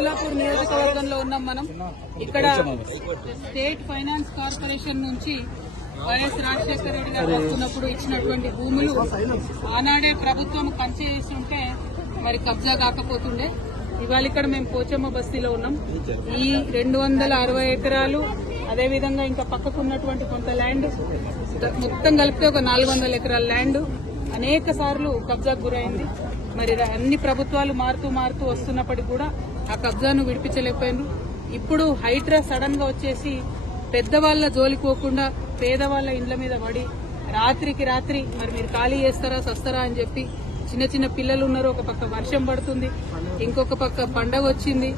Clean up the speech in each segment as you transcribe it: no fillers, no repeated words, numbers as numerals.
కుత్బుల్లాపూర్ నియోజకవర్గంలో ఉన్నాం మనం. ఇక్కడ స్టేట్ ఫైనాన్స్ కార్పొరేషన్ నుంచి వైఎస్ రాజశేఖర రెడ్డి గారు వస్తున్నప్పుడు ఇచ్చినటువంటి భూములు ఆనాడే ప్రభుత్వం పనిచేసి ఉంటే మరి కబ్జా కాకపోతుండే. ఇవాళ ఇక్కడ మేము పోచమ్మ బస్తీలో ఉన్నాం. ఈ 260 ఎకరాలు అదేవిధంగా ఇంకా పక్కకున్నటువంటి కొంత ల్యాండ్ మొత్తం కలిపితే ఒక 400 ఎకరాల ల్యాండ్ అనేక సార్లు కబ్జాకు గురైంది. మరి అన్ని ప్రభుత్వాలు మారుతూ వస్తున్నప్పటికీ కూడా ఆ కబ్జాను విడిపించలేకపోయినారు. ఇప్పుడు హైడ్రా సడన్ గా వచ్చేసి పెద్దవాళ్ల జోలికోకుండా పేదవాళ్ల ఇండ్ల మీద పడి రాత్రికి రాత్రి మరి మీరు ఖాళీ చేస్తారా సస్తారా అని చెప్పి చిన్న చిన్న పిల్లలు ఉన్నారు. ఒక పక్క వర్షం పడుతుంది, ఇంకొక పక్క పండగ వచ్చింది.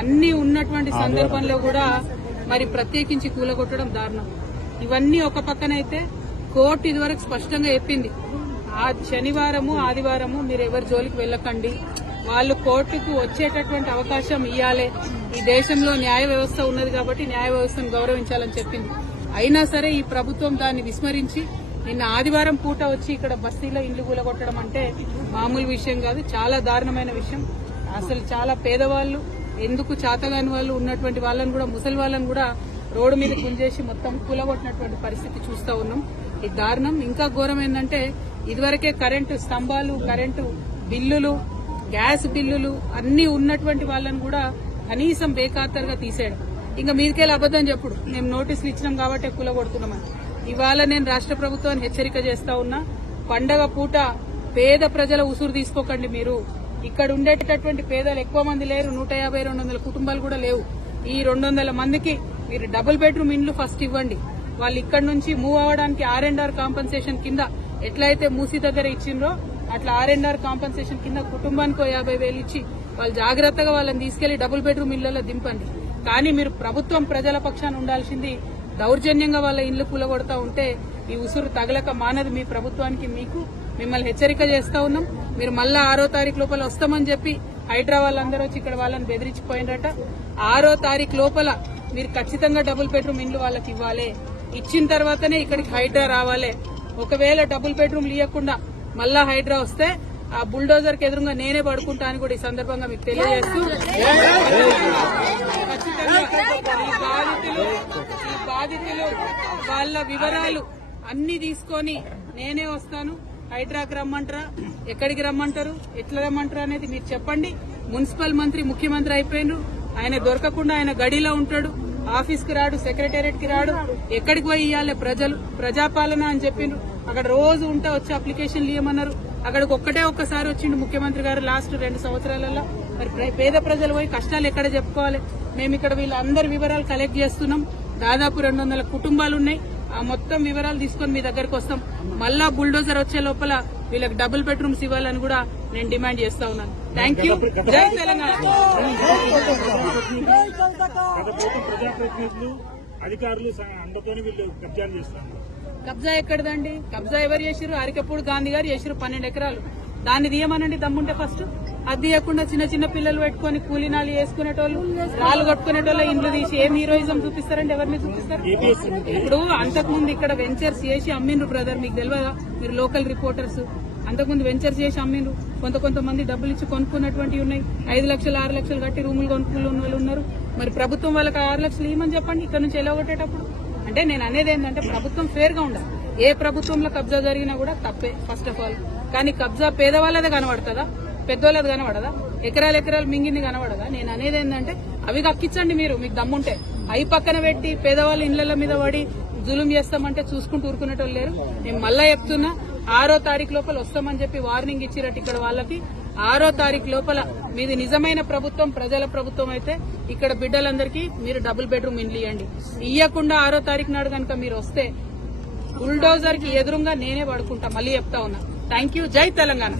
అన్ని ఉన్నటువంటి సందర్భంలో కూడా మరి ప్రత్యేకించి కూలగొట్టడం దారుణం. ఇవన్నీ ఒక పక్కనైతే కోర్టు ఇదివరకు స్పష్టంగా చెప్పింది, ఆ శనివారము ఆదివారము మీరు ఎవరి జోలికి వెళ్ళకండి, వాళ్ళు కోర్టుకు వచ్చేటటువంటి అవకాశం ఇవ్వాలి. ఈ దేశంలో న్యాయ వ్యవస్థ ఉన్నది కాబట్టి న్యాయ వ్యవస్థను గౌరవించాలని చెప్పింది. అయినా సరే ఈ ప్రభుత్వం దాన్ని విస్మరించి నిన్న ఆదివారం పూట వచ్చి ఇక్కడ బస్తీలో ఇండ్లు కూలగొట్టడం అంటే మామూలు విషయం కాదు, చాలా దారుణమైన విషయం. అసలు చాలా పేదవాళ్లు, ఎందుకు చాతగాని వాళ్ళు ఉన్నటువంటి వాళ్ళని కూడా, ముసలి వాళ్ళని కూడా రోడ్డు మీద గుంజేసి మొత్తం కూలగొట్టినటువంటి పరిస్థితి చూస్తా ఉన్నాం. ఇది దారుణం. ఇంకా ఘోరం ఏంటంటే ఇదివరకే కరెంటు స్తంభాలు, కరెంటు బిల్లులు, గ్యాస్ బిల్లులు అన్ని ఉన్నటువంటి వాళ్ళని కూడా కనీసం బేఖాతరుగా తీసేయడం. ఇంకా మీదికెళ్ళి అబద్దం చెప్పుడు మేము నోటీసులు ఇచ్చినాం కాబట్టి కూలగొడుతున్నామని. ఇవాళ నేను రాష్ట్ర ప్రభుత్వాన్ని హెచ్చరిక చేస్తా ఉన్నా, పండగ పూట పేద ప్రజల ఉసురు తీసుకోకండి. మీరు ఇక్కడ ఉండేటటువంటి పేదలు ఎక్కువ మంది లేరు, 150-200 కుటుంబాలు కూడా లేవు. ఈ 200 మందికి మీరు డబుల్ బెడ్రూమ్ ఇండ్లు ఫస్ట్ ఇవ్వండి. వాళ్ళు ఇక్కడ నుంచి మూవ్ అవ్వడానికి R&R కాంపన్సేషన్ కింద ఎట్లయితే మూసీ దగ్గర ఇచ్చిండ్రో అట్లా R&R కాంపన్సేషన్ కింద కుటుంబానికి 50,000 ఇచ్చి వాళ్ళు జాగ్రత్తగా వాళ్ళని తీసుకెళ్లి డబుల్ బెడ్రూమ్ ఇళ్లలో దింపండి. కానీ మీరు ప్రభుత్వం ప్రజల పక్షాన ఉండాల్సింది. దౌర్జన్యంగా వాళ్ళ ఇండ్లు కూలగొడతా ఉంటే ఈ ఉసురు తగలక మానదు మీ ప్రభుత్వానికి. మిమ్మల్ని హెచ్చరిక చేస్తా ఉన్నాం. మీరు మళ్ళా 6వ తారీఖు లోపల వస్తామని చెప్పి హైడ్రా వాళ్ళందరూ వచ్చి ఇక్కడ వాళ్ళని బెదిరించిపోయినట. 6వ తారీఖు లోపల మీరు ఖచ్చితంగా డబుల్ బెడ్రూమ్ ఇండ్లు వాళ్ళకి ఇవ్వాలి. ఇచ్చిన తర్వాతనే ఇక్కడికి హైడ్రా రావాలి. ఒకవేళ డబుల్ బెడ్రూమ్లు ఇవ్వకుండా మళ్ళా హైడ్రా వస్తే ఆ బుల్డోజర్ కి ఎదురుగా నేనే పడుకుంటా అని కూడా ఈ సందర్భంగా మీకు తెలియజేస్తూ, ఈ బాధితులు వాళ్ళ వివరాలు అన్ని తీసుకొని నేనే వస్తాను. హైడ్రాకి రమ్మంటారా, ఎక్కడికి రమ్మంటారు, ఎట్లా రమ్మంటారు అనేది మీరు చెప్పండి. మున్సిపల్ మంత్రి ముఖ్యమంత్రి అయిపోయినారు, ఆయన దొరకకుండా ఆయన గడిలో ఉంటాడు, ఆఫీస్ కి రాడు, సెక్రటేరియట్ కి రాడు. ఎక్కడికి పోయి ఇవ్వాలి ప్రజలు, ప్రజాపాలన అని చెప్పిండ్రు. అక్కడ రోజు ఉంటే వచ్చి అప్లికేషన్లు ఇవ్వమన్నారు. అక్కడికి ఒక్కసారి వచ్చిండు ముఖ్యమంత్రి గారు లాస్ట్ 2 సంవత్సరాలలో. మరి పేద ప్రజలు పోయి కష్టాలు ఎక్కడ చెప్పుకోవాలి? మేము ఇక్కడ వీళ్ళందరి వివరాలు కలెక్ట్ చేస్తున్నాం. దాదాపు 200 కుటుంబాలు ఉన్నాయి. ఆ మొత్తం వివరాలు తీసుకొని మీ దగ్గరకు వస్తాం. మళ్ళా బుల్డోజర్ వచ్చే లోపల వీళ్ళకి డబుల్ బెడ్రూమ్స్ ఇవ్వాలని కూడా నేను డిమాండ్ చేస్తా ఉన్నాను. Thank you. జై తెలంగాణ. కబ్జా ఎక్కడదండి? కబ్జా ఎవరు చేసిరు? అరికపూడి గాంధీ గారు చేసిరు 12 ఎకరాలు. దాన్ని తీయమనండి దమ్ముంటే ఫస్ట్. అది తీయకుండా చిన్న పిల్లలు పెట్టుకుని కూలీనాలు వేసుకునేటోళ్ళు, రాళ్ళు కట్టుకునేటోళ్ళ ఇండ్లు తీసి ఏం హీరోయిజం చూపిస్తారండి? ఎవరిని చూపిస్తారు? ఇప్పుడు అంతకుముందు ఇక్కడ వెంచర్స్ చేసి అమ్మిండ్రు బ్రదర్, మీకు తెలియదా? మీరు లోకల్ రిపోర్టర్స్. అంతకుముందు వెంచర్స్ చేసి అమ్మిండ్రు. కొంతమంది డబ్బులు ఇచ్చి కొనుక్కున్నటువంటివి ఉన్నాయి. 5 లక్షలు 6 లక్షలు కట్టి రూములు కొనుక్కున్న వాళ్ళు ఉన్నారు. మరి ప్రభుత్వం వాళ్ళకి 6 లక్షలు ఇవ్వమని చెప్పండి ఇక్కడ నుంచి ఎలాగొట్టేటప్పుడు. అంటే నేను అనేది ఏంటంటే ప్రభుత్వం ఫేర్ గా ఉండాలి. ఏ ప్రభుత్వంలో కబ్జా జరిగినా కూడా తప్పే ఫస్ట్ ఆఫ్ ఆల్. కానీ కబ్జా పేదవాళ్ళదే కనబడుతుందా, పెద్దవాళ్ళది కనబడదా? ఎకరాలు మింగింది కనబడదా? నేను అనేది ఏంటంటే అవి కక్కించండి మీరు, మీకు దమ్ముంటే. అవి పక్కన పెట్టి పేదవాళ్ళ ఇళ్ల మీద పడి జులుం చేస్తామంటే చూసుకుంటూ ఊరుకునేటోళ్ళు లేరు. నేను మళ్ళా చెప్తున్నా, 6వ తారీఖు లోపల వస్తామని చెప్పి వార్నింగ్ ఇచ్చిరట్టు ఇక్కడ వాళ్ళకి. 6వ తారీఖు లోపల మీది నిజమైన ప్రభుత్వం, ప్రజల ప్రభుత్వం అయితే ఇక్కడ బిడ్డలందరికీ మీరు డబుల్ బెడ్రూమ్ ఇండ్లు ఇవ్వండి. ఇవ్వకుండా 6వ తారీఖు నాడు కనుక మీరు వస్తే బుల్డోజర్ కి ఎదురుగా నేనే పడుకుంటా. మళ్ళీ చెప్తా ఉన్నా. Thank you. జై తెలంగాణ.